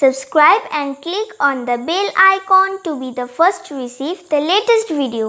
Subscribe and click on the bell icon to be the first to receive the latest video.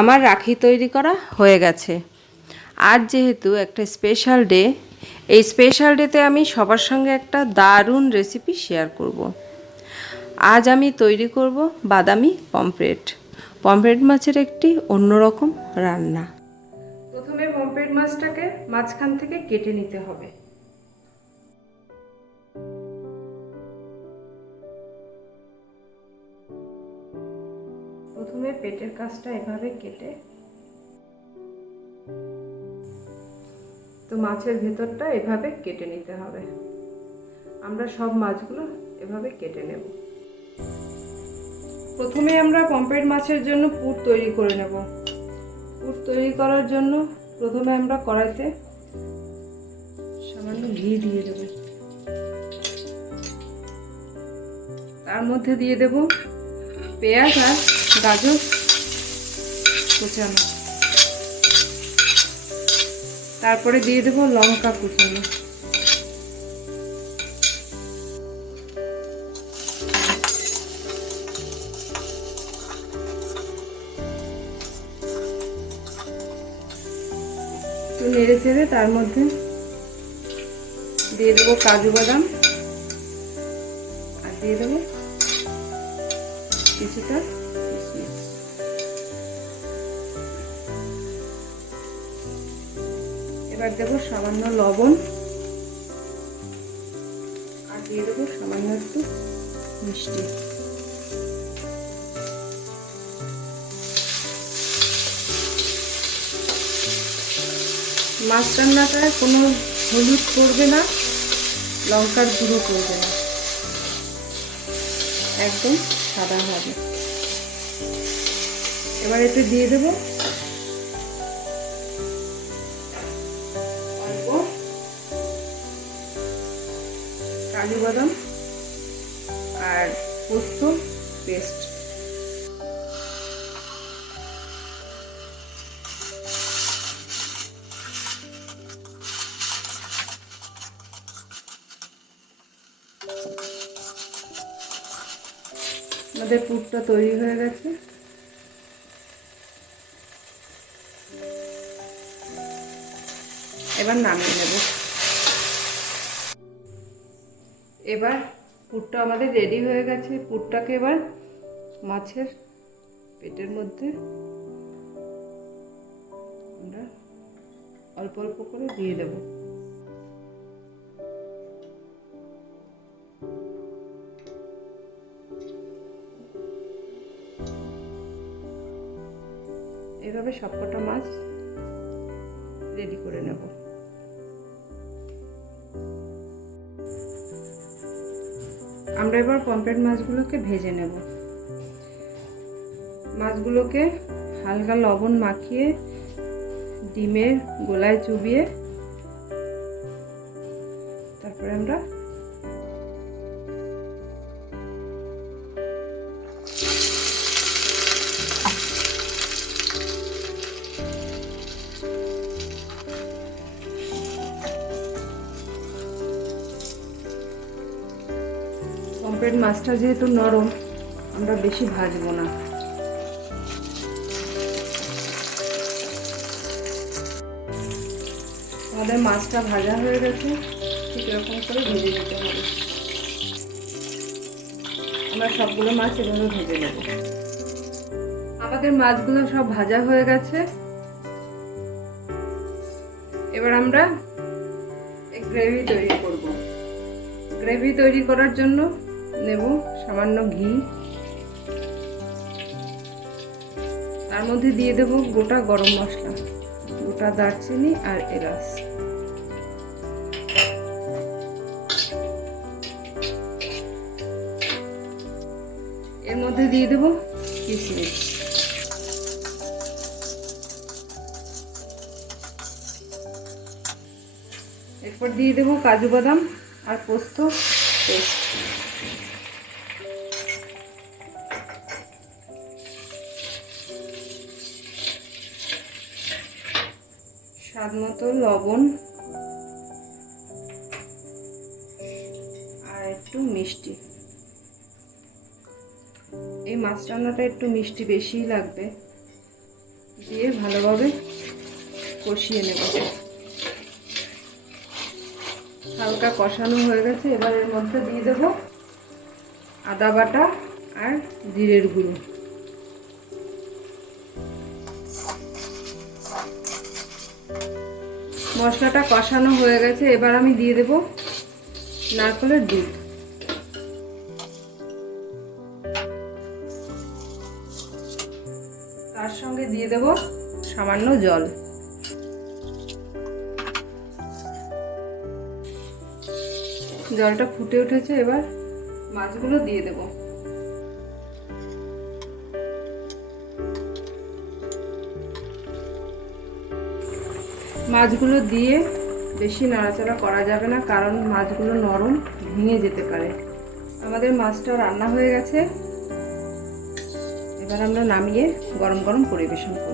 আমার রাখি তৈরি করা হয়ে গেছে। আজ যেহেতু একটা স্পেশাল ডে, এই স্পেশাল ডেতে আমি সবার সঙ্গে একটা দারুণ রেসিপি শেয়ার করব। আজ আমি তৈরি করব বাদামি পমফ্রেট মাছের একটি অন্যরকম রান্না। প্রথমে পমফ্রেট মাছটাকে মাঝখান থেকে কেটে নিতে হবে। প্রথমে পেটের কাছটা এভাবে কেটে, তো মাছের ভেতরটা এভাবে কেটে নিতে হবে। আমরা সব মাছগুলো এভাবে কেটে নেব। প্রথমে আমরা পমফ্রেট মাছের জন্য পুর তৈরি করে নেব। পুর তৈরি করার জন্য প্রথমে আমরা কড়াইতে সামান্য ঘি দিয়ে দেব। তার মধ্যে দিয়ে দেব পেঁয়াজ আর গাজর কুচানো, তারপরে দিয়ে দেব লঙ্কা কুচানো, একটু নেড়ে চেড়ে তার মধ্যে দিয়ে দেবো কাজু বাদাম আর দিয়ে দেবো কিছুটা কিশমিশ। এবার দেবো সামান্য লবণ আর দিয়ে দেবো সামান্য একটু মিষ্টি। মাছ রান্নাটায় কোনো হলুদ করবে না, লঙ্কার গুঁড়ো করবে না, একদম সাদা হবে। এবার এতে দিয়ে দেব অল্প কাজু বাদাম আর পোস্ত পেস্ট। আমাদের পুরটা তৈরি হয়ে গেছে। এবার নামিয়ে নেব। এবার পুরটা আমাদের রেডি হয়ে গেছে। পুরটাকে এবার মাছের পেটের মধ্যে আমরা অল্প অল্প করে দিয়ে দেব। এভাবে সবকটা মাছ রেডি করে নেব। আমরা এবার পমফ্রেট মাছগুলোকে ভেজে নেব। মাছগুলোকে হালকা লবণ মাখিয়ে ডিমের গোলায় চুবিয়ে তারপরে আমরা পমফ্রেট মাছটা যেহেতু নরম, আমরা বেশি ভাজবো না। আমাদের মাছটা ভাজা হয়ে গেছে, ঠিক এরকম করে ভেজে দিতে হবে। আমরা সবগুলো মাছ এভাবে ভেজে নেব। আমাদের মাছগুলো সব ভাজা হয়ে গেছে। এবার আমরা গ্রেভি তৈরি করব। গ্রেভি তৈরি করার জন্য নেব সামান্য ঘি, তার মধ্যে দিয়ে দেব গোটা গরম মশলা, গোটা দারচিনি আর এলাচ। এর মধ্যে দিয়ে দেব কিশমিশ। এরপর দিয়ে দেব কাজু বাদাম আর পোস্ত পেস্ট। স্বাদ মতো লবণ আর একটু মিষ্টি। এই মাছ রান্নাটা একটু মিষ্টি বেশিই লাগবে। দিয়ে ভালোভাবে কষিয়ে নেব। হালকা কষানো হয়ে গেছে। এবার এর মধ্যে দিয়ে দেব আদা বাটা আর জিরের গুঁড়ো। মশলাটা কষানো হয়ে গেছে। এবার আমি দিয়ে দেব নারকেলের দুধ। তার সঙ্গে দিয়ে দেব সামান্য জল। জলটা ফুটে উঠেছে। এবার মাছগুলো দিয়ে দেব। মাছগুলো দিয়ে বেশি নাড়াচাড়া করা যাবে না, কারণ মাছগুলো নরম, ভেঙে যেতে পারে। আমাদের মাছটা রান্না হয়ে গেছে। এবার আমরা নামিয়ে গরম গরম পরিবেশন করব।